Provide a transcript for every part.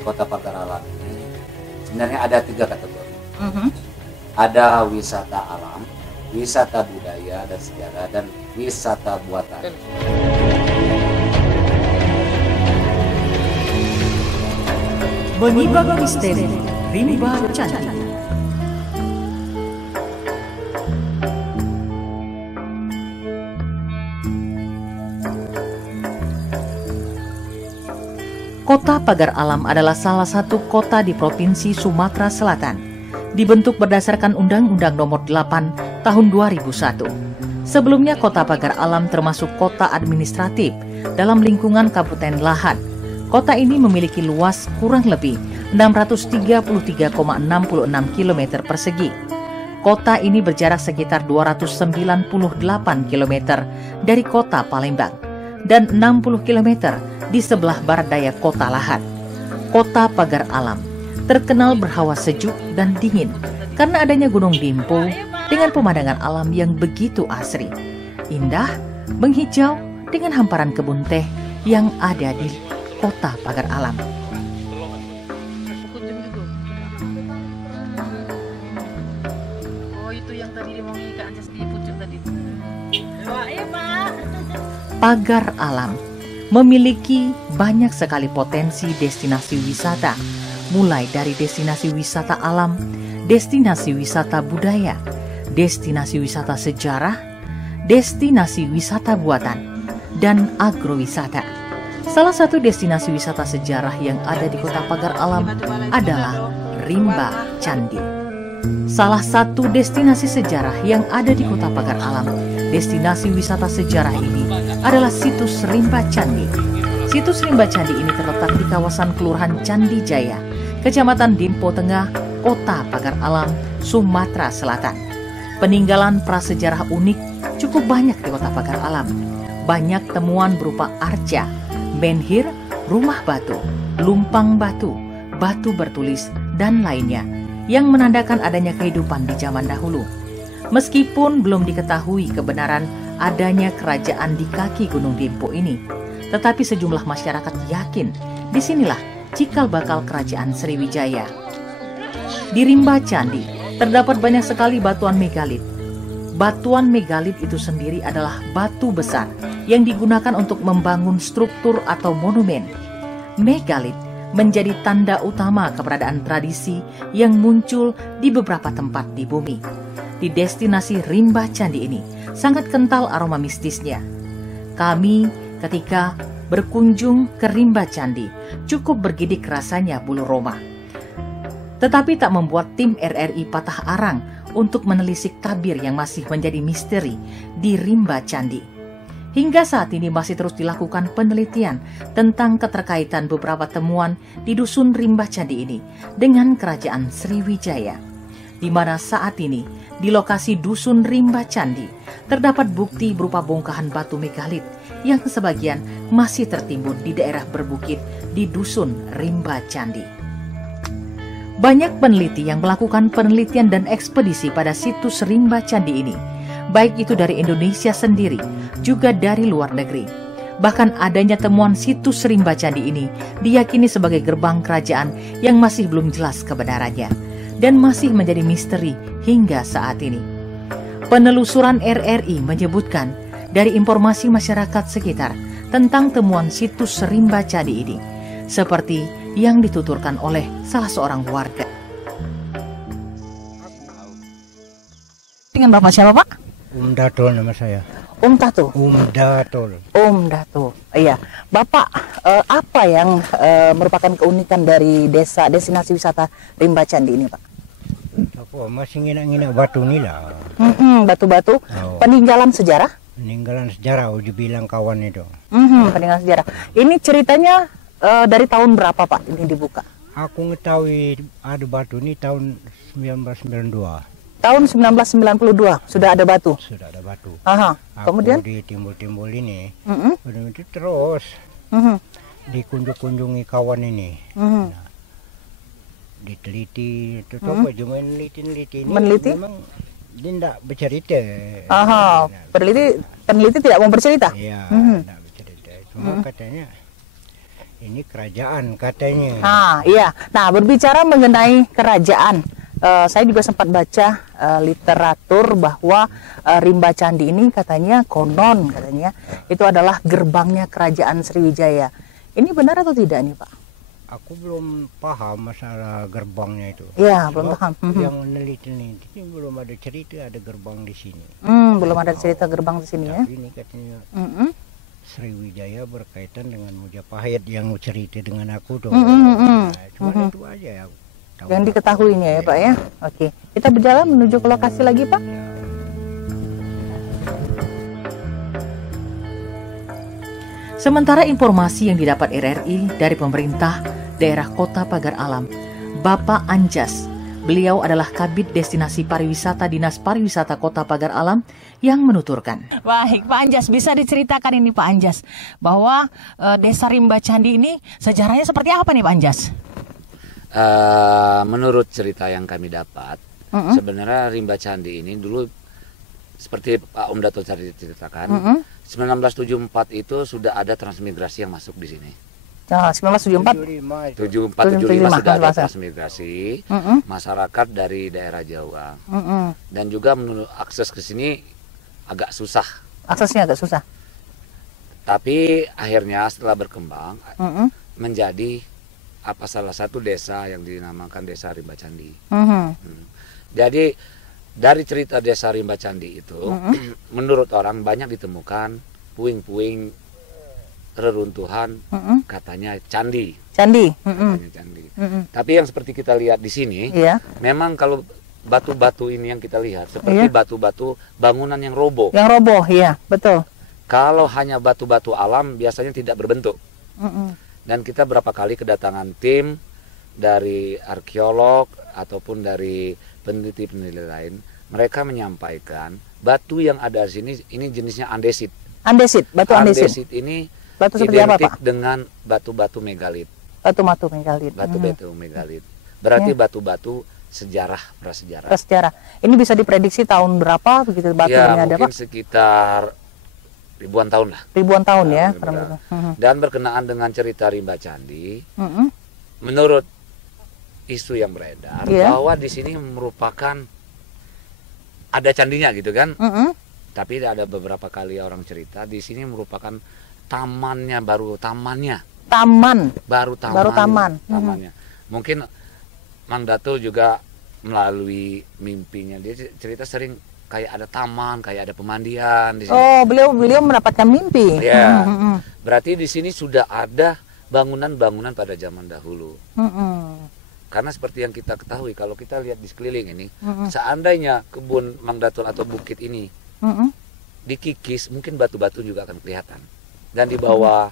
di Kota Pagar Alam ini sebenarnya ada 3 kategori. Ada wisata alam, wisata budaya dan sejarah, dan wisata buatan. Menibak misteri Rimba Candi. Kota Pagar Alam adalah salah satu kota di Provinsi Sumatera Selatan. Dibentuk berdasarkan Undang-Undang Nomor 8 Tahun 2001. Sebelumnya Kota Pagar Alam termasuk kota administratif dalam lingkungan Kabupaten Lahat. Kota ini memiliki luas kurang lebih 633,66 km persegi. Kota ini berjarak sekitar 298 km dari kota Palembang dan 60 km di sebelah barat daya kota Lahat. Kota Pagar Alam terkenal berhawa sejuk dan dingin karena adanya Gunung Dempo dengan pemandangan alam yang begitu asri, indah, menghijau dengan hamparan kebun teh yang ada di Kota Pagar Alam. Oh, itu yang tadi mau ikan di pucuk tadi. Pagar Alam memiliki banyak sekali potensi destinasi wisata, mulai dari destinasi wisata alam, destinasi wisata budaya, destinasi wisata sejarah, destinasi wisata buatan, dan agrowisata. Salah satu destinasi wisata sejarah yang ada di Kota Pagar Alam adalah Rimba Candi. Salah satu destinasi sejarah yang ada di Kota Pagar Alam, destinasi wisata sejarah ini adalah situs Rimba Candi. Situs Rimba Candi ini terletak di kawasan Kelurahan Candi Jaya, Kecamatan Dempo Tengah, Kota Pagar Alam, Sumatera Selatan. Peninggalan prasejarah unik cukup banyak di Kota Pagar Alam. Banyak temuan berupa arca, menhir, rumah batu, lumpang batu, batu bertulis, dan lainnya yang menandakan adanya kehidupan di zaman dahulu. Meskipun belum diketahui kebenaran adanya kerajaan di kaki Gunung Dempo ini, tetapi sejumlah masyarakat yakin disinilah cikal bakal kerajaan Sriwijaya. Di Rimba Candi terdapat banyak sekali batuan megalit. Batuan megalit itu sendiri adalah batu besar yang digunakan untuk membangun struktur atau monumen. Megalit menjadi tanda utama keberadaan tradisi yang muncul di beberapa tempat di bumi. Di destinasi Rimba Candi ini sangat kental aroma mistisnya. Kami ketika berkunjung ke Rimba Candi cukup bergidik rasanya bulu roma. Tetapi tak membuat tim RRI patah arang untuk menelisik tabir yang masih menjadi misteri di Rimba Candi. Hingga saat ini masih terus dilakukan penelitian tentang keterkaitan beberapa temuan di Dusun Rimba Candi ini dengan Kerajaan Sriwijaya, di mana saat ini di lokasi Dusun Rimba Candi terdapat bukti berupa bongkahan batu megalit yang sebagian masih tertimbun di daerah berbukit di Dusun Rimba Candi. Banyak peneliti yang melakukan penelitian dan ekspedisi pada situs Rimba Candi ini, baik itu dari Indonesia sendiri, juga dari luar negeri. Bahkan adanya temuan situs Rimba Candi ini diyakini sebagai gerbang kerajaan yang masih belum jelas kebenarannya dan masih menjadi misteri hingga saat ini. Penelusuran RRI menyebutkan dari informasi masyarakat sekitar tentang temuan situs Rimba Candi ini, seperti yang dituturkan oleh salah seorang warga. Dengan Bapak siapa, Pak? Datul nama saya. Datul. Datul. Datul. Iya. Bapak, apa yang merupakan keunikan dari destinasi wisata Rimba Candi ini, Pak? Aku masih ngina-ngina batu ni lah. Batu-batu. Peninggalan sejarah? Peninggalan sejarah, dibilang kawan itu. Peninggalan sejarah. Ini ceritanya dari tahun berapa, Pak, ini dibuka? Aku ngetahui ada batu ini tahun 1992. Tahun 1992 sudah ada batu. Sudah ada batu. Aha. Kemudian di timbul-timbul ini, itu terus dikunjungi kawan ini. Nah, diteliti, itu apa cuma meneliti. Meneliti? Memang dia tidak bercerita. Aha. Nah, Peneliti tidak mau bercerita. Iya, tidak bercerita. Cuma katanya ini kerajaan katanya. Iya. Nah, berbicara mengenai kerajaan, saya juga sempat baca literatur bahwa Rimba Candi ini katanya katanya itu adalah gerbangnya kerajaan Sriwijaya. Ini benar atau tidak nih, Pak? Aku belum paham masalah gerbangnya itu. Iya, belum paham. Yang meneliti ini belum ada cerita ada gerbang di sini. Belum ada cerita gerbang di sini ya. Tapi ini katanya Sriwijaya berkaitan dengan Majapahit yang cerita dengan aku tuh. Nah, cuma itu aja ya. Yang diketahuinya ya Pak ya. Oke, kita berjalan menuju ke lokasi lagi Pak. Sementara informasi yang didapat RRI dari pemerintah daerah Kota Pagar Alam, Bapak Anjas, beliau adalah Kabid Destinasi Pariwisata Dinas Pariwisata Kota Pagar Alam, yang menuturkan. Baik, Pak Anjas, bisa diceritakan ini Pak Anjas, bahwa Desa Rimba Candi ini sejarahnya seperti apa nih Pak Anjas? Menurut cerita yang kami dapat, sebenarnya Rimba Candi ini dulu seperti Pak Om Dato ceritakan, 1974 itu sudah ada transmigrasi yang masuk di sini. 1974? 75 sudah ada transmigrasi masyarakat dari daerah Jawa. Dan juga menurut akses ke sini agak susah. Aksesnya agak susah. Tapi akhirnya setelah berkembang menjadi salah satu desa yang dinamakan Desa Rimba Candi. Jadi dari cerita Desa Rimba Candi itu, menurut orang banyak ditemukan puing-puing reruntuhan, katanya candi. Katanya candi. Tapi yang seperti kita lihat di sini, memang kalau batu-batu ini yang kita lihat seperti batu-batu bangunan yang roboh. Yang roboh, iya, betul. Kalau hanya batu-batu alam biasanya tidak berbentuk. Dan kita berapa kali kedatangan tim dari arkeolog ataupun dari peneliti-peneliti lain, mereka menyampaikan batu yang ada di sini ini jenisnya andesit. Batu andesit. Andesit ini batu seperti apa, Pak? Dengan batu-batu megalit. Batu-batu megalit. Batu-batu megalit. Berarti batu-batu sejarah, prasejarah. Prasejarah. Ini bisa diprediksi tahun berapa begitu batu ini ada, Pak? Mungkin sekitar ribuan tahun lah. Ribuan tahun ya. Dan berkenaan dengan cerita Rimba Candi, menurut isu yang beredar bahwa di sini merupakan ada candinya gitu kan. Tapi ada beberapa kali orang cerita di sini merupakan tamannya. Tamannya. Mungkin Mang Dato juga melalui mimpinya dia cerita sering kayak ada taman, kayak ada pemandian di sini. Oh, beliau mendapatkan mimpi. Ya. Berarti di sini sudah ada bangunan-bangunan pada zaman dahulu. Karena seperti yang kita ketahui, kalau kita lihat di sekeliling ini, seandainya kebun Mang Dato atau bukit ini dikikis, mungkin batu-batu juga akan kelihatan. Dan di bawah.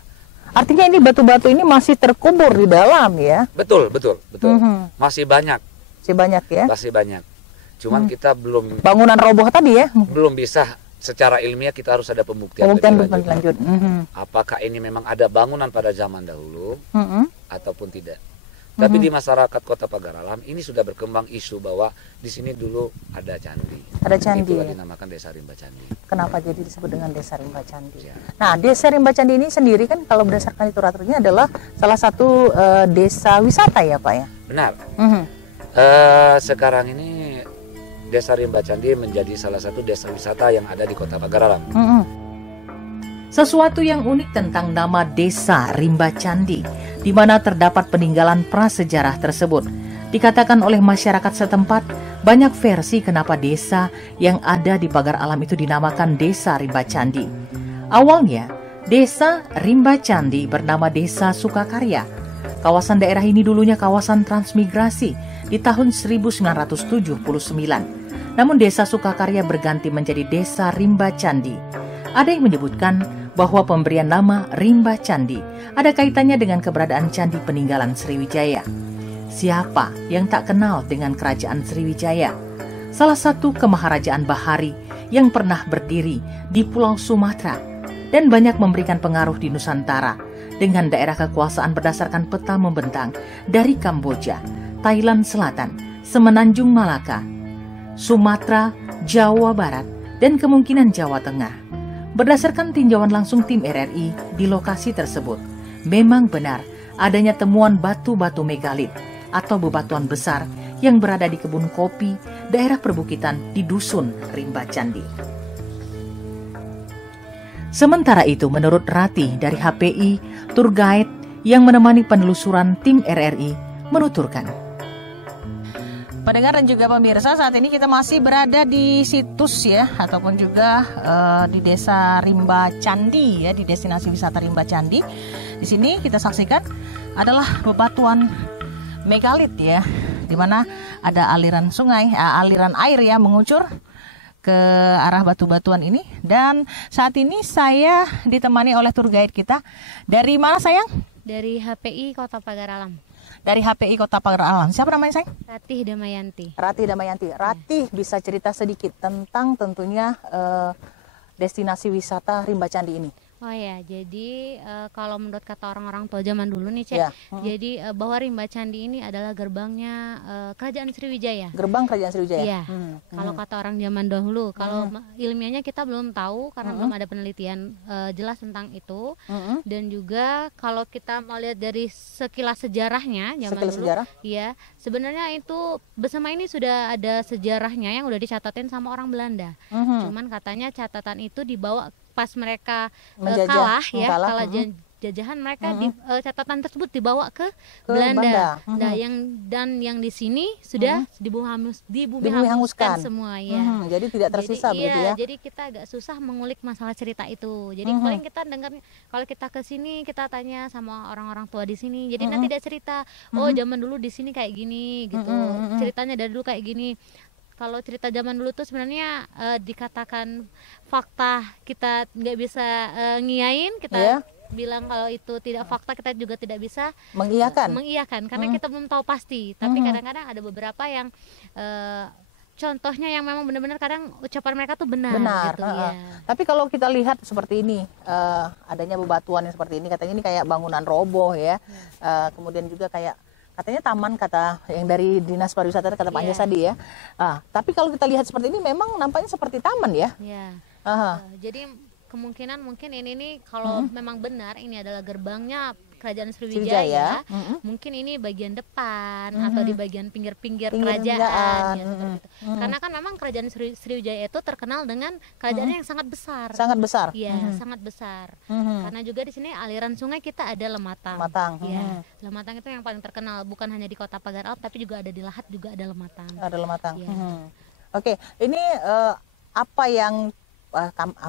Artinya ini batu-batu ini masih terkubur di dalam ya? Betul. Masih banyak. Masih banyak. Cuman kita belum. Bangunan roboh tadi ya? Belum bisa. Secara ilmiah kita harus ada pembuktian lebih lanjut. Apakah ini memang ada bangunan pada zaman dahulu ataupun tidak? Tapi di masyarakat Kota Pagar Alam ini sudah berkembang isu bahwa di sini dulu ada candi. Ada candi. Itulah dinamakan Desa Rimba Candi. Kenapa jadi disebut dengan Desa Rimba Candi? Ya. Nah, Desa Rimba Candi ini sendiri kan kalau berdasarkan literaturnya adalah salah satu desa wisata ya Pak ya? Benar. Sekarang ini Desa Rimba Candi menjadi salah satu desa wisata yang ada di Kota Pagar Alam. Sesuatu yang unik tentang nama Desa Rimba Candi, di mana terdapat peninggalan prasejarah tersebut. Dikatakan oleh masyarakat setempat, banyak versi kenapa desa yang ada di Pagar Alam itu dinamakan Desa Rimba Candi. Awalnya, Desa Rimba Candi bernama Desa Sukakarya. Kawasan daerah ini dulunya kawasan transmigrasi di tahun 1979. Namun Desa Sukakarya berganti menjadi Desa Rimba Candi. Ada yang menyebutkan bahwa pemberian nama Rimba Candi ada kaitannya dengan keberadaan candi peninggalan Sriwijaya. Siapa yang tak kenal dengan kerajaan Sriwijaya? Salah satu kemaharajaan Bahari yang pernah berdiri di Pulau Sumatera dan banyak memberikan pengaruh di Nusantara dengan daerah kekuasaan berdasarkan peta membentang dari Kamboja, Thailand Selatan, Semenanjung Malaka, Sumatera, Jawa Barat, dan kemungkinan Jawa Tengah. Berdasarkan tinjauan langsung tim RRI di lokasi tersebut, memang benar adanya temuan batu-batu megalit atau bebatuan besar yang berada di kebun kopi daerah perbukitan di Dusun Rimba Candi. Sementara itu, menurut Rati dari HPI, tour guide yang menemani penelusuran tim RRI menuturkan. Pendengar dan juga pemirsa, saat ini kita masih berada di situs ya, ataupun juga di Desa Rimba Candi ya, di destinasi wisata Rimba Candi. Di sini kita saksikan adalah bebatuan megalit ya, di mana ada aliran sungai, aliran air ya mengucur ke arah batu-batuan ini. Dan saat ini saya ditemani oleh tour guide kita. Dari mana sayang? Dari HPI Kota Pagar Alam. Dari HPI Kota Pagar Alam. Siapa namanya sayang? Ratih Damayanti. Ratih Damayanti. Ratih bisa cerita sedikit tentang tentunya destinasi wisata Rimba Candi ini. Oh ya, jadi kalau menurut kata orang-orang tua zaman dulu nih Cek, Ya. jadi bahwa Rimba Candi ini adalah gerbangnya Kerajaan Sriwijaya. Gerbang Kerajaan Sriwijaya. Iya. Kalau kata orang zaman dahulu, kalau ilmiahnya kita belum tahu karena belum ada penelitian jelas tentang itu. Dan juga kalau kita mau lihat dari sekilas sejarahnya zaman Sekilas dulu, sejarah? iya, sebenarnya itu bersama ini sudah ada sejarahnya yang udah dicatatin sama orang Belanda. Cuman katanya catatan itu dibawa pas mereka kalah jajahan mereka catatan tersebut dibawa ke Belanda. Nah, yang di sini sudah dibumi hanguskan semua ya. Jadi tidak tersisa begitu ya. Jadi kita agak susah mengulik masalah cerita itu. Jadi paling kita dengar kalau kita ke sini kita tanya sama orang-orang tua di sini. Jadi nanti dia cerita, oh zaman dulu di sini kayak gini gitu. Ceritanya dari dulu kayak gini. Kalau cerita zaman dulu tuh sebenarnya dikatakan fakta, kita nggak bisa ngiyain, kita bilang kalau itu tidak fakta, kita juga tidak bisa mengiyakan karena kita belum tahu pasti. Tapi kadang-kadang ada beberapa yang contohnya yang memang benar-benar kadang ucapan mereka tuh benar gitu ya. Tapi kalau kita lihat seperti ini, adanya bebatuan yang seperti ini, katanya ini kayak bangunan roboh ya. Kemudian juga kayak katanya taman, kata yang dari Dinas Pariwisata kata Pak Anjas tadi ya. Tapi kalau kita lihat seperti ini memang nampaknya seperti taman ya. Jadi kemungkinan mungkin ini nih kalau memang benar ini adalah gerbangnya Kerajaan Sriwijaya, mungkin ini bagian depan atau di bagian pinggir-pinggir kerajaan ya, seperti itu. Karena kan memang Kerajaan Sriwijaya itu terkenal dengan kerajaan yang sangat besar. Sangat besar. Iya, sangat besar. Karena juga di sini aliran sungai kita ada Lematang. Iya, Lematang itu yang paling terkenal, bukan hanya di Kota Pagar Alam tapi juga ada di Lahat, juga ada Lematang. Ada Lematang. Ya. Oke, ini apa yang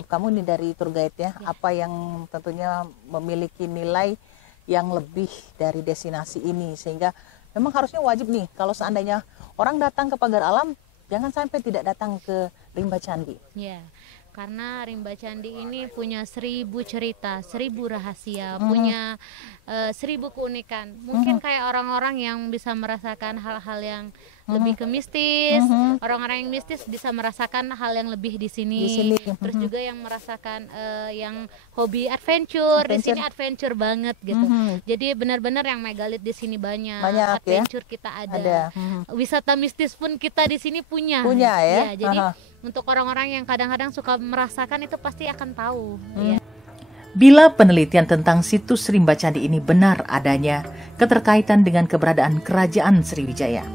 kamu nih dari tour guide ya, apa yang tentunya memiliki nilai yang lebih dari destinasi ini, sehingga memang harusnya wajib nih kalau seandainya orang datang ke Pagar Alam jangan sampai tidak datang ke Rimba Candi. Ya, karena Rimba Candi ini punya 1000 cerita, 1000 rahasia, punya 1000 keunikan. Mungkin kayak orang-orang yang bisa merasakan hal-hal yang lebih ke mistis, orang-orang yang mistis bisa merasakan hal yang lebih di sini. Terus juga yang merasakan yang hobi adventure, di sini adventure banget gitu. Jadi benar-benar yang megalit di sini banyak adventure ya? Kita ada. Wisata mistis pun kita di sini punya ya. Jadi untuk orang-orang yang kadang-kadang suka merasakan itu pasti akan tahu ya. Bila penelitian tentang situs Rimba Candi ini benar adanya keterkaitan dengan keberadaan Kerajaan Sriwijaya,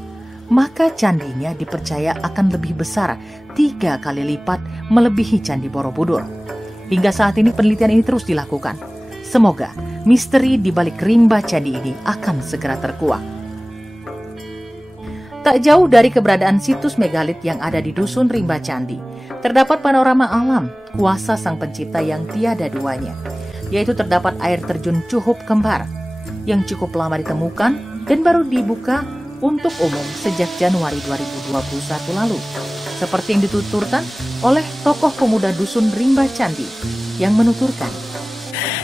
maka candinya dipercaya akan lebih besar 3 kali lipat melebihi Candi Borobudur. Hingga saat ini penelitian ini terus dilakukan. Semoga misteri di balik Rimba Candi ini akan segera terkuak. Tak jauh dari keberadaan situs megalit yang ada di Dusun Rimba Candi, terdapat panorama alam kuasa Sang Pencipta yang tiada duanya, yaitu terdapat air terjun Cuhup Kembar yang cukup lama ditemukan dan baru dibuka untuk umum sejak Januari 2021 lalu, seperti yang dituturkan oleh tokoh pemuda Dusun Rimba Candi yang menuturkan.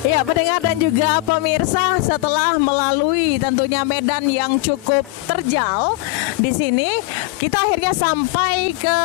Ya, pendengar dan juga pemirsa, setelah melalui tentunya medan yang cukup terjal di sini, kita akhirnya sampai ke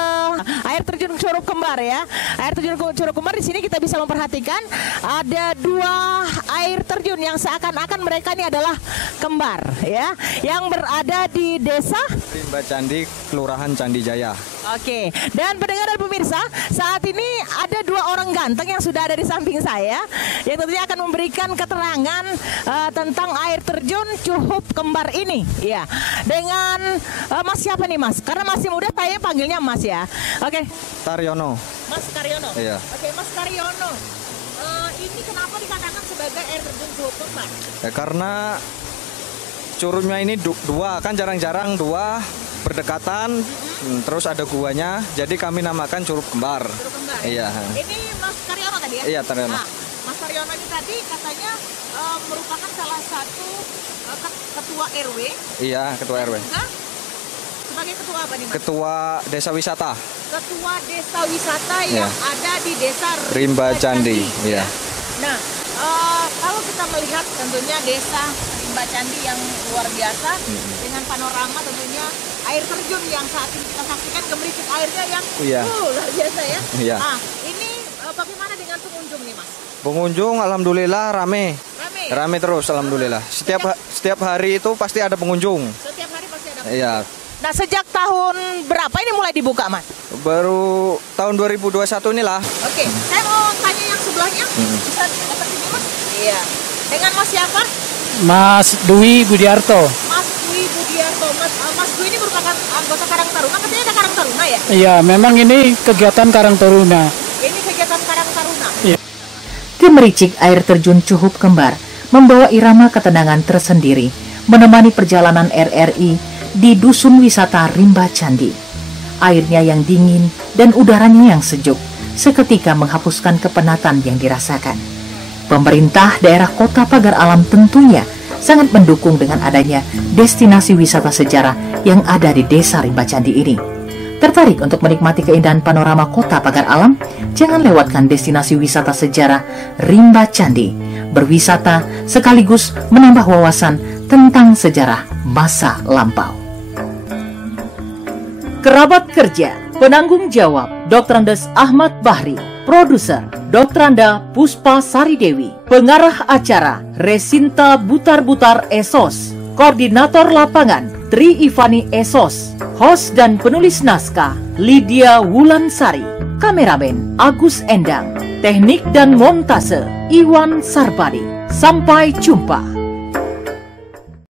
air terjun Cuhup Kembar ya. Air terjun Cuhup Kembar, di sini kita bisa memperhatikan ada 2 air terjun yang seakan-akan mereka ini adalah kembar ya, yang berada di Desa Rimba Candi, Kelurahan Candi Jaya. Oke, dan pendengar dan pemirsa, saat ini ada 2 orang ganteng yang sudah ada di samping saya, yang tentunya akan memberikan keterangan tentang air terjun Cuhup Kembar ini. Ya, dengan Mas siapa nih Mas? Karena masih muda saya panggilnya Mas ya. Oke. Taryono. Mas Karyono. Iya. Oke, Mas Karyono. Ini kenapa dikatakan sebagai air terjun Cuhup Kembar? Ya, karena curugnya ini dua, kan jarang-jarang dua berdekatan, terus ada guanya, jadi kami namakan Curug Kembar. Curug Kembar. Iya. Ini Mas Karyono tadi ya? Iya, Taryono. Nah, Mas Karyono ini tadi katanya merupakan salah satu ketua RW. Iya, ketua RW. Juga sebagai ketua apa nih Mas? Ketua Desa Wisata. Ketua Desa Wisata yang ada di Desa Rimba Candi. Iya. Nah, kalau kita melihat tentunya Desa Rimba Candi yang luar biasa dengan panorama tentunya air terjun yang saat ini kita saksikan, gemericik airnya yang luar biasa ya. Iya. Nah, ini bagaimana dengan pengunjung nih Mas? Pengunjung alhamdulillah rame. Rame terus alhamdulillah. Setiap hari itu pasti ada pengunjung. Setiap hari pasti ada pengunjung. Iya. Nah, sejak tahun berapa ini mulai dibuka Mas? Baru tahun 2021 inilah. Oke, saya mau tanya yang sebelahnya. Bisa dapat ini Mas? Iya. Dengan Mas siapa? Mas Dwi Budiarto. Mas Dwi Budiarto. Mas Dwi ini merupakan anggota Karang Taruna. Katanya ada Karang Taruna ya? Iya, memang ini kegiatan Karang Taruna. Ini kegiatan Karang Taruna. Iya. Gemericik air terjun Cuhup Kembar membawa irama ketenangan tersendiri menemani perjalanan RRI di Dusun Wisata Rimba Candi. Airnya yang dingin dan udaranya yang sejuk seketika menghapuskan kepenatan yang dirasakan. Pemerintah daerah Kota Pagar Alam tentunya sangat mendukung dengan adanya destinasi wisata sejarah yang ada di Desa Rimba Candi ini. Tertarik untuk menikmati keindahan panorama Kota Pagar Alam? Jangan lewatkan destinasi wisata sejarah Rimba Candi. Berwisata sekaligus menambah wawasan tentang sejarah masa lampau. Kerabat kerja, penanggung jawab Dr. Andes Ahmad Bahri, produser Dr. Anda Puspa Saridewi, pengarah acara Resinta Butar-Butar Esos, koordinator lapangan Tri Ivani Esos, host dan penulis naskah Lydia Wulansari, kameramen Agus Endang, teknik dan montase Iwan Sarbadi. Sampai jumpa.